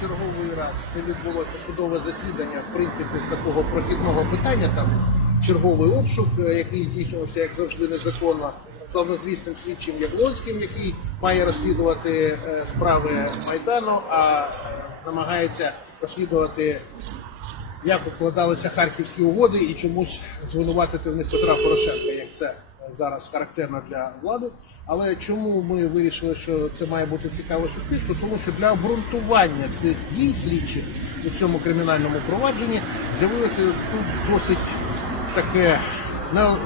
черговий раз не відбулося судове засідання, в принципі, з такого прохідного питання, там черговий обшук, е, який здійснювався, як завжди, незаконно, славнозвісним слідчим Яблонським, який має розслідувати е, справи Майдану, а намагається розслідувати, як укладалися харківські угоди і чомусь звинуватити в них Петра Порошенка, як це зараз характерно для влади. Але чому ми вирішили, що це має бути цікаво суспільству? Тому що для обґрунтування цих дій слідчих у цьому кримінальному провадженні з'явилося тут досить таке не-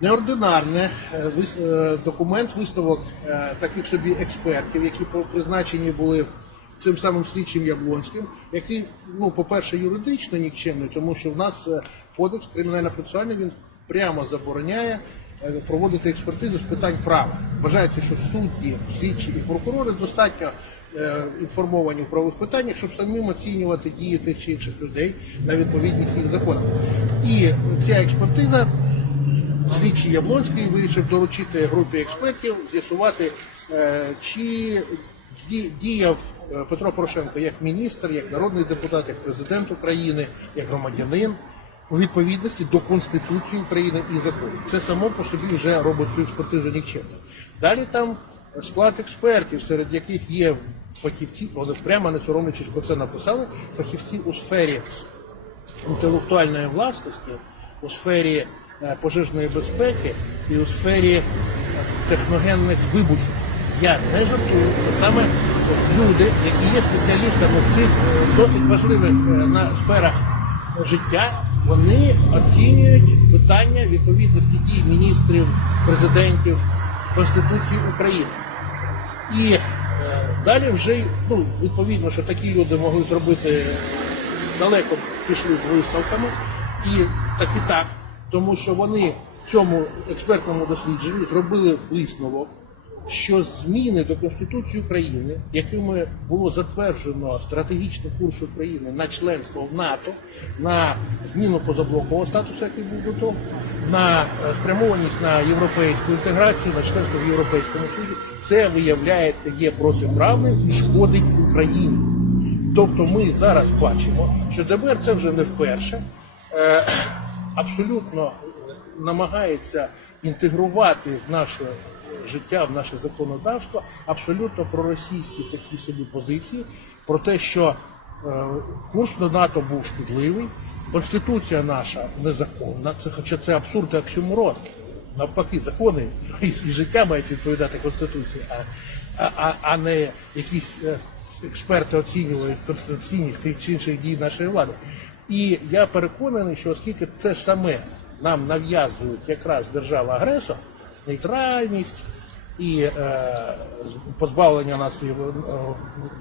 неординарне е, е, документ, висновок е, таких собі експертів, які призначені були цим самим слідчим Яблонським, який, ну, по-перше, юридично нікчемний, тому що в нас кодекс кримінально-процесуальний він прямо забороняє е, проводити експертизу з питань права. Вважається, що судді, слідчі і прокурори достатньо е, інформовані в правових питаннях, щоб самим оцінювати дії тих чи інших людей на відповідність їх законам. І ця експертиза слідчий Яблонський вирішив доручити групі експертів з'ясувати, е, чи ді- діяв Петро Порошенко як міністр, як народний депутат, як президент України, як громадянин у відповідності до Конституції України і законів. Це само по собі вже робить цю експертизу нікчемною. Далі там склад експертів, серед яких є фахівці, вони прямо не соромлячись про це написали, фахівці у сфері інтелектуальної власності, у сфері е, пожежної безпеки і у сфері е, техногенних вибухів. Я не жартую, саме люди, які є спеціалістами в цих е, досить важливих на сферах життя, вони оцінюють питання відповідності дій міністрів, президентів Конституції України. І е, далі вже ну, відповідно, що такі люди могли зробити далеко пішли з висновками, і так і так, тому що вони в цьому експертному дослідженні зробили висновок, що зміни до Конституції України, якими було затверджено стратегічний курс України на членство в НАТО, на зміну позаблокового статусу, який був до того, на е, спрямованість на європейську інтеграцію, на членство в Європейському Союзі, це виявляється є протиправним і шкодить Україні. Тобто ми зараз бачимо, що ДБР це вже не вперше е, абсолютно намагається інтегрувати в наше життя, в наше законодавство абсолютно проросійські такі собі позиції про те, що е, курс на НАТО був шкідливий, конституція наша незаконна, це хоча це абсурд і оксюморон. Навпаки, закони і, життя мають відповідати Конституції, а, а, а, а не якісь е, експерти оцінюють конституційних тих чи інших дій нашої влади. І я переконаний, що оскільки це саме нам нав'язують якраз держава-агресор, нейтральність і е, позбавлення нас е,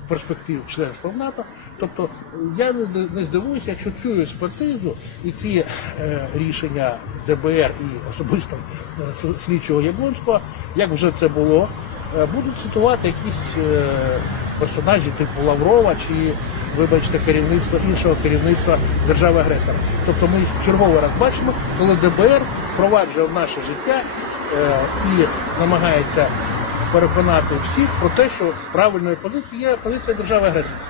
перспектив членства в НАТО, тобто я не не здивуюся, якщо цю експертизу і ці е, рішення ДБР і особисто е, слідчого Яблонського, як вже це було, е, будуть цитувати якісь е, персонажі типу Лаврова чи, вибачте, керівництво іншого керівництва держави-агресора. Тобто ми їх черговий раз бачимо, коли ДБР впроваджує в наше життя е, і намагається переконати всіх про те, що правильною позицією є позиція держави-агресора.